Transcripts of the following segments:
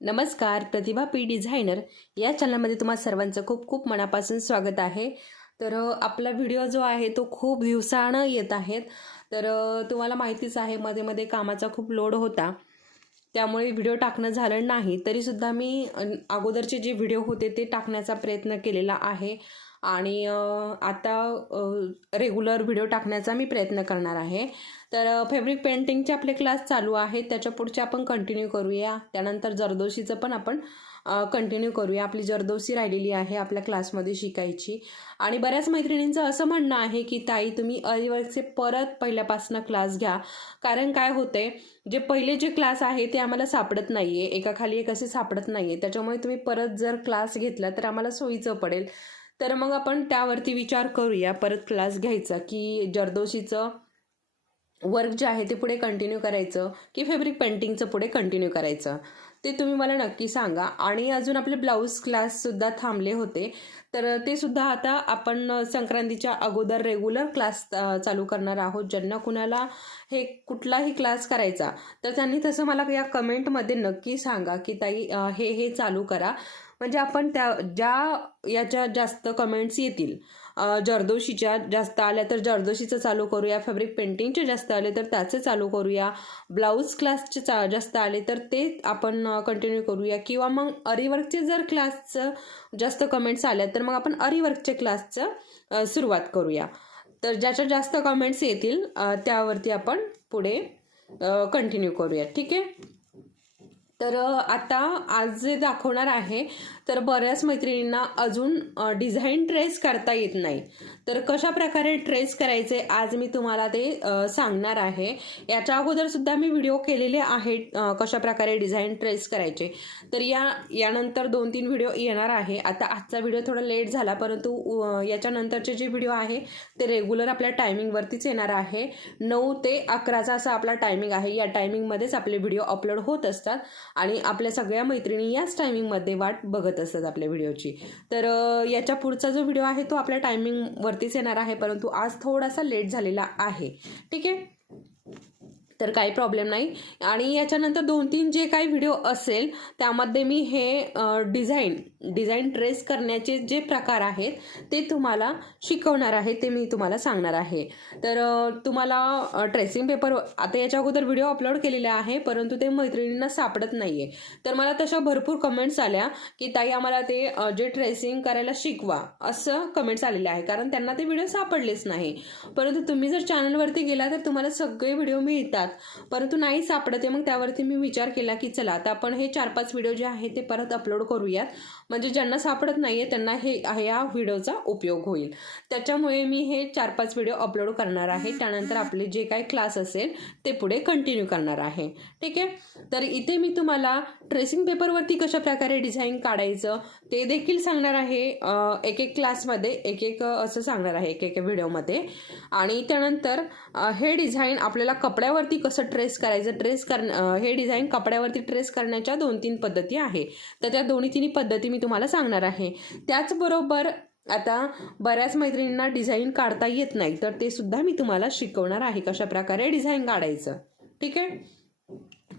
नमस्कार प्रतिभा P designer. या चॅनलमध्ये तुम्हा सर्वांचं खूप खूप मनापासून स्वागत आहे. तर आपला व्हिडिओ जो आहे तो खूप दिवसानं येत आहेत. तर तुम्हाला माहितीच आहे मध्ये मध्ये कामाचा खूप लोड होता. त्यामुळे व्हिडिओ टाकणं झालं नाही. तरीसुद्धा मी अगोदरचे जे व्हिडिओ होते ते टाकण्याचा प्रयत्न केलेला आहे. आणि आता रेग्युलर व्हिडिओ टाकण्याचा मी प्रयत्न करणार आहे. तर फॅब्रिक पेंटिंगचे आपले क्लास चालू आहेत. त्याच्या पुढचे आपण कंटिन्यू करूया. त्यानंतर जरदोशीचं पण आपण कंटिन्यू करूया. आपली जरदोशी राहिलेली आहे आपल्या क्लासमध्ये शिकायची. आणि बऱ्याच मैत्रिणींचं असं म्हणणं आहे की ताई तुम्ही अरिवर्कचे परत पहिल्यापासून क्लास घ्या. कारण काय होते जे पहिले जे क्लास आहे ते आम्हाला सापडत नाही आहे एकाखाली एक असे सापडत नाही आहे त्याच्यामुळे तुम्ही परत जर क्लास घेतला तर आम्हाला सोयीचं पडेल. तर मग आपण त्यावरती विचार करूया. परत क्लास घ्यायचा की जरदोशीचं वर्क जे आहे ते पुढे कंटिन्यू करायचं की फेब्रिक पेंटिंगचं पुढे कंटिन्यू करायचं? ते तुम्ही मला नक्की सांगा. आणि अजून आपले ब्लाऊज क्लाससुद्धा थांबले होते. तर ते सुद्धा आता आपण संक्रांतीच्या अगोदर रेग्युलर क्लास चालू करणार आहोत. ज्यांना कुणाला हे कुठलाही क्लास करायचा तर त्यांनी तसं मला या कमेंटमध्ये नक्की सांगा की ताई हे हे चालू करा. म्हणजे आपण त्या ज्या याच्या जास्त कमेंट्स येतील जर्दोशीच्या जरदोशीच्या जास्त आल्या तर जर्दोशीचं चालू करूया फॅब्रिक पेंटिंगचे जास्त आले तर त्याचे चालू करूया ब्लाऊज क्लासचे चा जास्त आले तर ते आपण कंटिन्यू करूया. किंवा मग अरिवर्कचे जर क्लासचं जास्त कमेंट्स आल्या तर मग आपण अरिवर्कचे क्लासचं सुरुवात करूया. तर ज्याच्या जास्त कमेंट्स येतील त्यावरती आपण पुढे कंटिन्यू करूया. ठीक आहे? तर आता आज जे दाखवणार आहे तर बऱ्याच मैत्रिणींना अजून डिझाईन ट्रेस करता येत नाही. तर कशा प्रकारे ट्रेस करायचे आज मी तुम्हाला ते सांगणार आहे. याच्या अगोदर सुद्धा मी व्हिडिओ केलेले आहेत कशा प्रकारे डिझाईन ट्रेस करायचे. तर या यानंतर दोन तीन व्हिडिओ येणार आहे. आता आजचा व्हिडिओ थोडा लेट झाला परंतु याच्यानंतरचे जे व्हिडिओ आहे ते रेग्युलर आपल्या टायमिंगवरतीच येणार आहे. नऊ ते अकराचा असा आपला टायमिंग आहे. या टायमिंगमध्येच आपले व्हिडिओ अपलोड होत असतात. आणि आपल्या सगळ्या मैत्रिणी याच टायमिंगमध्ये वाट बघत असतात आपल्या व्हिडिओची. तर याच्या पुढचा जो व्हिडिओ आहे तो आपल्या टायमिंगवरतीच येणार आहे परंतु आज थोडासा लेट झालेला आहे. ठीक आहे? तर काही प्रॉब्लेम नाही. आणि याच्यानंतर दोन तीन जे काही व्हिडिओ असेल त्यामध्ये मी हे डिझाईन डिझाईन ट्रेस करण्याचे जे प्रकार आहेत ते तुम्हाला शिकवणार आहे ते मी तुम्हाला सांगणार आहे. तर तुम्हाला ट्रेसिंग पेपर आता याच्या अगोदर व्हिडिओ अपलोड केलेले आहे परंतु ते मैत्रिणींना सापडत नाही आहे तर मला तशा भरपूर कमेंट्स आल्या की ताई आम्हाला ते जे ट्रेसिंग करायला शिकवा असं कमेंट्स आलेले आहे. कारण त्यांना ते व्हिडिओ सापडलेच नाही. परंतु तुम्ही जर चॅनलवरती गेला तर तुम्हाला सगळे व्हिडिओ मिळतात. परंतु नाही सापडते मग त्यावरती मी विचार केला की चला आता आपण हे चार पाच व्हिडिओ जे आहे ते परत अपलोड करूयात. म्हणजे ज्यांना सापडत नाही आहे त्यांना हे या व्हिडिओचा उपयोग होईल. त्याच्यामुळे मी हे चार पाच व्हिडिओ अपलोड करणार आहे. त्यानंतर आपले जे काही क्लास असेल ते पुढे कंटिन्यू करणार आहे. ठीक आहे? तर इथे मी तुम्हाला ट्रेसिंग पेपरवरती कशा प्रकारे डिझाईन काढायचं ते देखील सांगणार आहे. एक एक क्लासमध्ये एक एक असं सांगणार आहे एक एक व्हिडिओमध्ये आणि त्यानंतर हे डिझाईन आपल्याला कपड्यावरती कसं ट्रेस करायचं? ट्रेस कर हे डिझाईन कपड्यावरती ट्रेस करण्याच्या दोन तीन पद्धती आहे. तर त्या दोन्ही तिन्ही पद्धती मी तुम्हाला सांगणार आहे. त्याचबरोबर आता बऱ्याच मैत्रिणींना डिझाईन काढता येत नाही तर ते सुद्धा मी तुम्हाला शिकवणार आहे कशा प्रकारे डिझाईन काढायचं. ठीक आहे?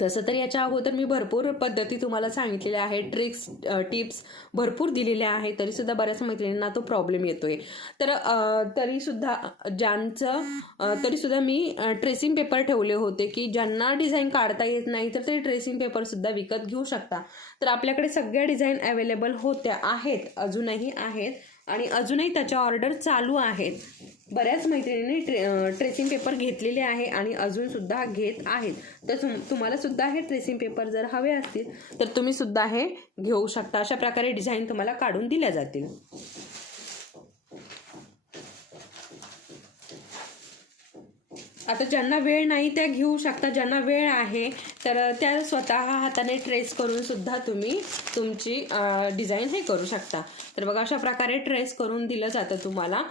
तसं तर याच्या अगोदर मी भरपूर पद्धती तुम्हाला सांगितलेल्या आहे ट्रिक्स टिप्स भरपूर दिलेल्या आहेत तरीसुद्धा बऱ्याच मैत्रिणींना तो प्रॉब्लेम येतोय. तर तरीसुद्धा ज्यांचं तरीसुद्धा मी ट्रेसिंग पेपर ठेवले होते की ज्यांना डिझाईन काढता येत नाही तर ते ट्रेसिंग पेपरसुद्धा विकत घेऊ शकता. तर आपल्याकडे सगळ्या डिझाईन अवेलेबल होत्या आहेत अजूनही आहेत आणि अजूनही त्याच्या ऑर्डर चालू आहेत. बऱ्याच मैत्रिणींनी ट्रे ट्रेसिंग पेपर घेतलेले आहे आणि अजून सुद्धा घेत आहेत. तर तुम तुम्हाला सुद्धा हे ट्रेसिंग पेपर जर हवे असतील तर तुम्ही सुद्धा हे घेऊ शकता. अशा प्रकारे डिझाईन तुम्हाला काढून दिल्या जातील. आता ज्यांना वेळ नाही त्या घेऊ शकता. ज्यांना वेळ आहे तर त्या स्वतः हाताने ट्रेस करून सुद्धा तुम्ही तुमची डिझाईन हे करू शकता. तर बघा अशा प्रकारे ट्रेस करून दिलं जातं तुम्हाला.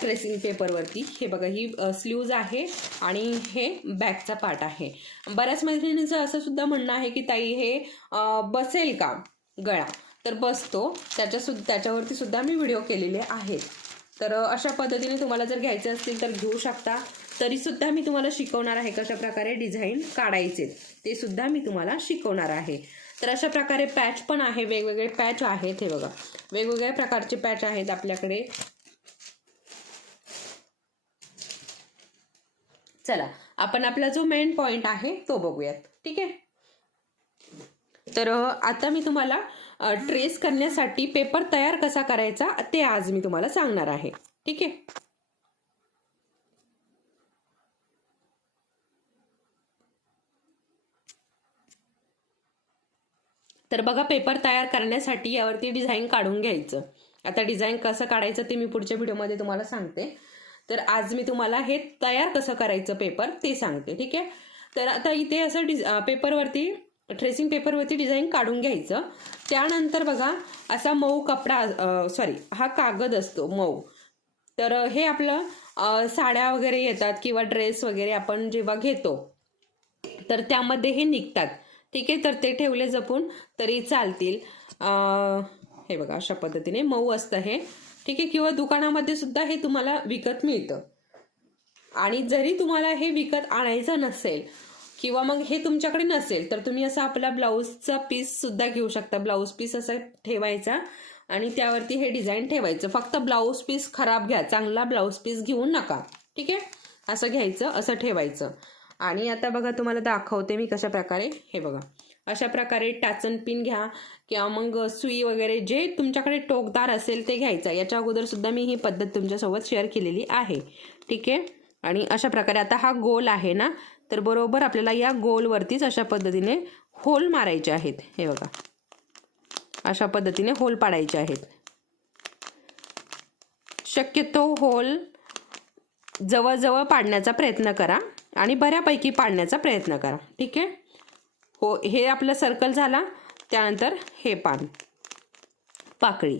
ट्रेसिंग पेपरवरती हे बघा ही स्लीव्ज आहे आणि हे बॅकचा पार्ट आहे. बऱ्याच मैत्रिणींचं असं सुद्धा म्हणणं आहे की ताई हे बसेल का गळा? तर बसतो. त्याच्यासुद्धा त्याच्यावरती सुद्धा मी व्हिडिओ केलेले आहेत. तर अशा पद्धतीने तुम्हाला जर घ्यायचे असतील तर घेऊ शकता. तरीसुद्धा मी तुम्हाला शिकवणार आहे कशा प्रकारे डिझाईन काढायचे. ते सुद्धा मी तुम्हाला शिकवणार आहे. तर अशा प्रकारे पॅच पण आहे. वेगवेगळे पॅच आहेत हे बघा. वेगवेगळ्या प्रकारचे पॅच आहेत आपल्याकडे. चला आपण आपला जो मेन पॉइंट आहे तो बघूयात. ठीक आहे? तर आता मी तुम्हाला ट्रेस करण्यासाठी पेपर तयार कसा करायचा ते आज मी तुम्हाला सांगणार आहे. ठीक आहे? तर बघा पेपर तयार करण्यासाठी यावरती डिझाईन काढून घ्यायचं. आता डिझाईन कसं काढायचं ते मी पुढच्या व्हिडिओमध्ये तुम्हाला सांगते. तर आज मी तुम्हाला हे तयार कसं करायचं पेपर ते सांगते ठीक आहे? तर आता इथे असं डिझ पेपरवरती ट्रेसिंग पेपरवरती डिझाईन काढून घ्यायचं. त्यानंतर बघा असा मऊ कपडा सॉरी हा कागद असतो मऊ. तर हे आपलं साड्या वगैरे येतात किंवा ड्रेस वगैरे आपण जेव्हा घेतो तर त्यामध्ये हे निघतात. ठीक आहे? तर ते ठेवले जपून तरी चालतील. हे बघा अशा पद्धतीने मऊ असतं हे. ठीक आहे किंवा दुकानामध्ये सुद्धा हे तुम्हाला विकत मिळतं. आणि जरी तुम्हाला हे विकत आणायचं नसेल किंवा मग हे तुमच्याकडे नसेल तर तुम्ही असा आपला ब्लाऊजचा पीस सुद्धा घेऊ शकता. ब्लाऊज पीस असा ठेवायचा आणि त्यावरती हे डिझाईन ठेवायचं. फक्त ब्लाऊज पीस खराब घ्या चांगला ब्लाऊज पीस घेऊ नका. ठीक आहे? असं घ्यायचं असं ठेवायचं. आणि आता बघा तुम्हाला दाखवते मी कशा प्रकारे हे बघा. अशा प्रकारे टाचन पिन घ्या किंवा मग सुई वगैरे जे तुमच्याकडे टोकदार असेल ते घ्यायचं. याच्या अगोदर सुद्धा मी ही पद्धत तुमच्यासोबत शेअर केलेली आहे. ठीक आहे? आणि अशा प्रकारे आता हा गोल आहे ना तर बरोबर आपल्याला या गोलवरतीच अशा पद्धतीने होल मारायचे आहेत. हे बघा. अशा पद्धतीने होल पाडायचे आहेत. शक्यतो होल जवळजवळ पाडण्याचा प्रयत्न करा आणि बऱ्यापैकी पाडण्याचा प्रयत्न करा. ठीक आहे? हो हे आपलं सर्कल झाला. त्यानंतर हे पान. पाकळी.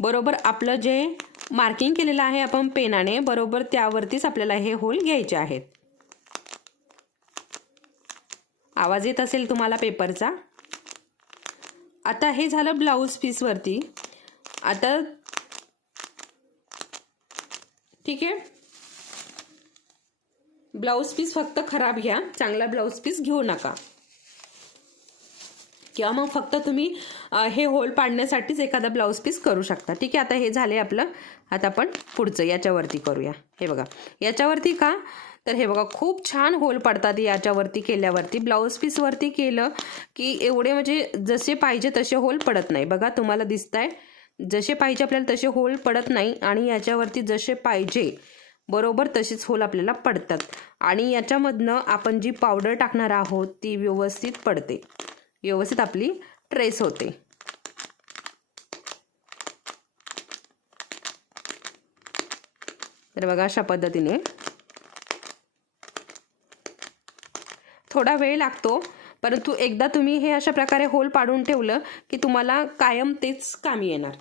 बरोबर आपलं जे मार्किंग केलेलं आहे आपण पेनाने बरोबर त्यावरतीच आपल्याला हे होल घ्यायचे आहेत. आवाज येत असेल तुम्हाला पेपरचा आता हे झालं ब्लाऊज पीसवरती आता ठीक आहे. ब्लाऊज पीस फक्त खराब घ्या. चांगला ब्लाऊज पीस घेऊ नका. किंवा मग फक्त तुम्ही हे होल पाडण्यासाठीच एखादा ब्लाऊज पीस करू शकता. ठीक आहे आता हे झाले आपलं. आता आपण पुढचं याच्यावरती करूया. हे बघा. याच्यावरती का? तर हे बघा खूप छान होल पडतात याच्यावरती केल्यावरती. ब्लाऊज पीसवरती केलं की एवढे म्हणजे जसे पाहिजे तसे होल पडत नाही. बघा तुम्हाला दिसत आहे जसे पाहिजे आपल्याला तसे होल पडत नाही आणि याच्यावरती जसे पाहिजे बरोबर तशीच होल आपल्याला पडतात. आणि याच्यामधनं आपण जी पावडर टाकणार आहोत ती व्यवस्थित पडते. व्यवस्थित आपली ट्रेस होते. तर बघा अशा पद्धतीने. थोडा वेळ लागतो परंतु एकदा तुम्ही हे अशा प्रकारे होल पाडून ठेवलं की तुम्हाला कायम तेच कामी येणार.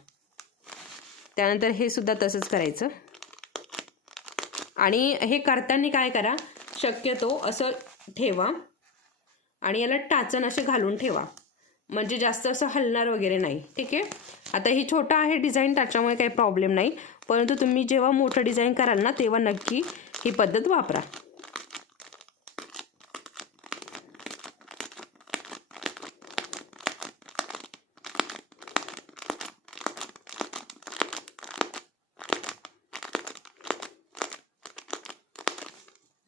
त्यानंतर हे सुद्धा तसंच करायचं. आणि हे करताना काय करा शक्यतो असं ठेवा. आणि याला टाचण असे घालून ठेवा. म्हणजे जास्त असं हलणार वगैरे नाही. ठीक आहे? आता ही छोटं आहे डिझाईन त्याच्यामुळे काही प्रॉब्लेम नाही. परंतु तुम्ही जेव्हा मोठं डिझाईन कराल ना तेव्हा नक्की ही पद्धत वापरा.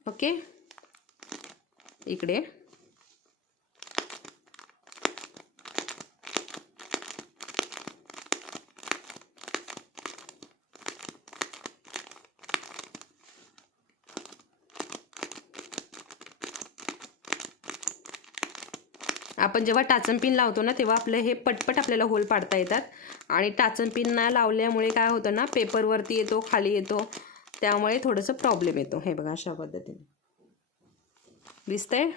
ओके? इकडे. आपण जेव्हा टाचन पिन लावतो ना तेव्हा आपलं हे पटपट आपल्याला होल पाडता येतात. आणि टाचन पिन न लावल्यामुळे काय होतं ना पेपरवरती येतो खाली येतो. त्यामुळे थोडंसं प्रॉब्लेम येतो. हे बघा अशा पद्धतीने. दिसतंय?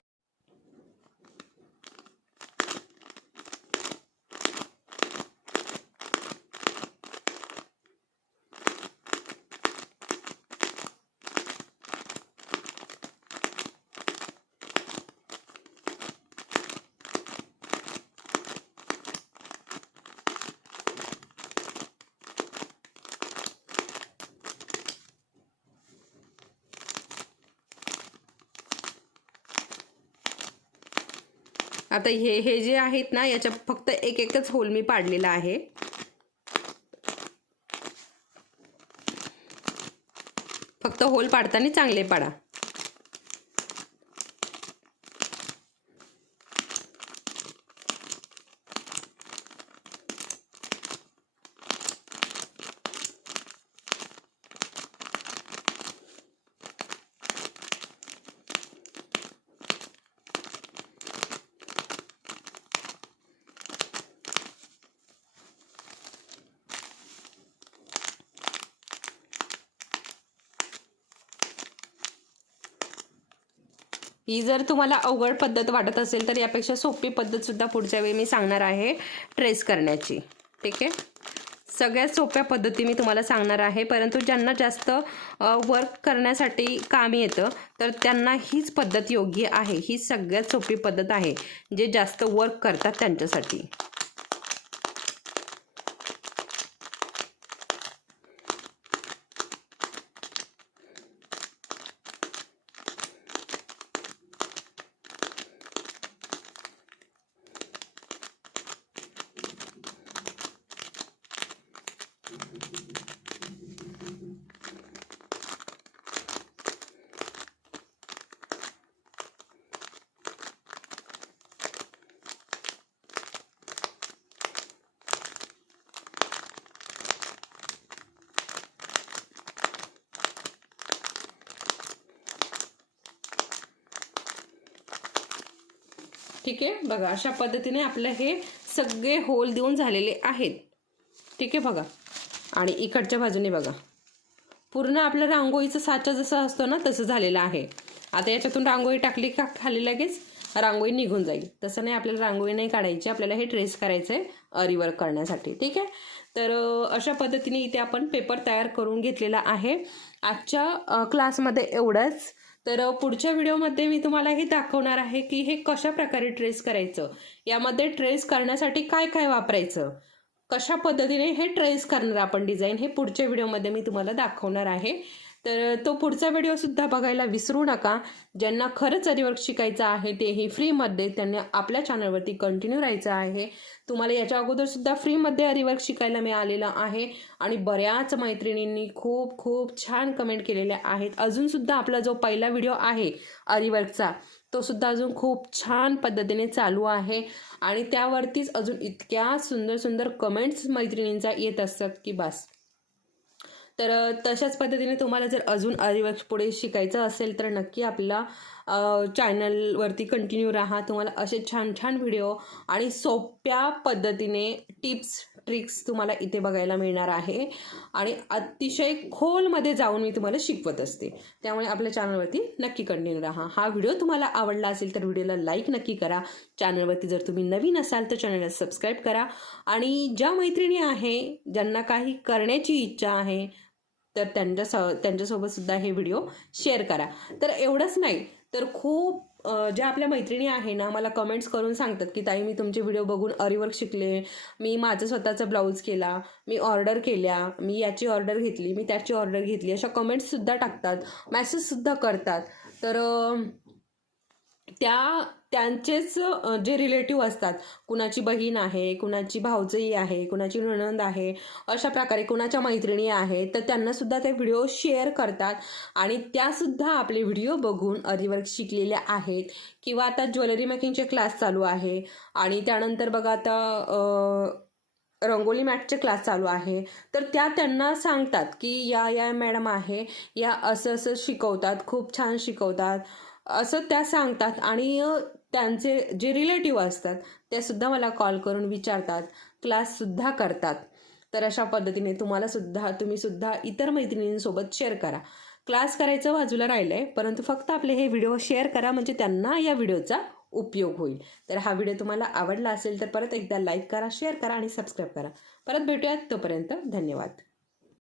आता हे हे जे आहेत ना याच्या फक्त एक एकच होल मी पाडलेला आहे. फक्त होल पाडताना चांगले पाडा. ही जर तुम्हाला अवघड पद्धत वाटत असेल तर यापेक्षा सोपी पद्धतसुद्धा पुढच्या वेळी मी सांगणार आहे ट्रेस करण्याची. ठीक आहे? सगळ्यात सोप्या पद्धती मी तुम्हाला सांगणार आहे. परंतु ज्यांना जास्त वर्क करण्यासाठी काम येतं तर त्यांना हीच पद्धत योग्य आहे. ही सगळ्यात सोपी पद्धत आहे जे जास्त वर्क करतात त्यांच्यासाठी. ठीक आहे? बघा अशा पद्धतीने आपलं हे सगळे होल देऊन झालेले आहेत. ठीक आहे बघा. आणि इकडच्या बाजूने बघा. पूर्ण आपलं रांगोळीचं साचा जसं असतो ना तसं झालेलं आहे. आता याच्यातून रांगोळी टाकली का खाली लगेच रांगोळी निघून जाईल. तसं नाही आपल्याला रांगोळी नाही काढायची आपल्याला हे ट्रेस करायचं आहे अरीवर्क करण्यासाठी. ठीक आहे? तर अशा पद्धतीने इथे आपण पेपर तयार करून घेतलेला आहे. आजच्या क्लासमध्ये एवढंच. तर पुढच्या व्हिडिओमध्ये मी तुम्हाला हे दाखवणार आहे की हे कशा प्रकारे ट्रेस करायचं. यामध्ये ट्रेस करण्यासाठी काय काय वापरायचं. कशा पद्धतीने हे ट्रेस करणार आपण डिझाईन हे पुढच्या व्हिडिओमध्ये मी तुम्हाला दाखवणार आहे. तर तो पुढचा व्हिडिओसुद्धा बघायला विसरू नका. ज्यांना खरंच अरिवर्क शिकायचं आहे तेही फ्रीमध्ये त्यांना आपल्या चॅनलवरती कंटिन्यू राहायचं आहे. तुम्हाला याच्या अगोदरसुद्धा फ्रीमध्ये अरिवर्क शिकायला मिळालेलं आहे. आणि बऱ्याच मैत्रिणींनी खूप खूप छान कमेंट केलेल्या आहेत. अजूनसुद्धा आपला जो पहिला व्हिडिओ आहे अरिवर्कचा तो सुद्धा अजून खूप छान पद्धतीने चालू आहे. आणि त्यावरतीच अजून इतक्या सुंदर सुंदर कमेंट्स मैत्रिणींचा येत असतात की बस. तर तशाच पद्धतीने तुम्हाला जर अजून आदिवासी पुढे शिकायचं असेल तर नक्की आपला चॅनलवरती कंटिन्यू राहा. तुम्हाला असे छान छान व्हिडिओ आणि सोप्या पद्धतीने टिप्स ट्रिक्स तुम्हाला इथे बघायला मिळणार आहे. आणि अतिशय खोलमध्ये जाऊन मी तुम्हाला शिकवत असते. त्यामुळे आपल्या चॅनलवरती नक्की कंटिन्यू राहा. हा व्हिडिओ तुम्हाला आवडला असेल तर व्हिडिओला लाईक नक्की करा. चॅनलवरती जर तुम्ही नवीन असाल तर चॅनलला सबस्क्राईब करा. आणि ज्या मैत्रिणी आहे ज्यांना काही करण्याची इच्छा आहे तर त्यांच्या स त्यांच्यासोबत सुद्धा हे व्हिडिओ शेअर करा. तर एवढंच नाही तर खूप ज्या आपल्या मैत्रिणी आहे ना मला कमेंट्स करून सांगतात की ताई मी तुमचे व्हिडिओ बघून अरिवर्क शिकले मी माझं स्वतःचा ब्लाऊज केला मी ऑर्डर केल्या मी याची ऑर्डर घेतली मी त्याची ऑर्डर घेतली अशा कमेंट्ससुद्धा टाकतात मॅसेजसुद्धा करतात. तर त्या त्यांचेच जे रिलेटिव्ह असतात. कुणाची बहीण आहे कुणाची भाऊजई आहे कुणाची नणंद आहे अशा प्रकारे कुणाच्या मैत्रिणी आहे तर त्यांनासुद्धा ते व्हिडिओ शेअर करतात. आणि त्यासुद्धा आपले व्हिडिओ बघून अरिवर्क शिकलेल्या आहेत. किंवा आता ज्वेलरी मेकिंगचे क्लास चालू आहे. आणि त्यानंतर बघा आता रंगोली मॅटचे क्लास चालू आहे. तर त्या त्यांना सांगतात की या या मॅडम आहे. या असं असं शिकवतात. खूप छान शिकवतात. असं त्या सांगतात आणि त्यांचे जे रिलेटिव्ह असतात ते सुद्धा मला कॉल करून विचारतात क्लाससुद्धा करतात. तर अशा पद्धतीने तुम्हाला सुद्धा तुम्ही सुद्धा इतर मैत्रिणींसोबत शेअर करा. क्लास करायचं बाजूला राहिलं आहे परंतु फक्त आपले हे व्हिडिओ शेअर करा म्हणजे त्यांना या व्हिडिओचा उपयोग होईल. तर हा व्हिडिओ तुम्हाला आवडला असेल तर परत एकदा लाईक करा शेअर करा आणि सबस्क्राईब करा. परत भेटूयात तोपर्यंत धन्यवाद.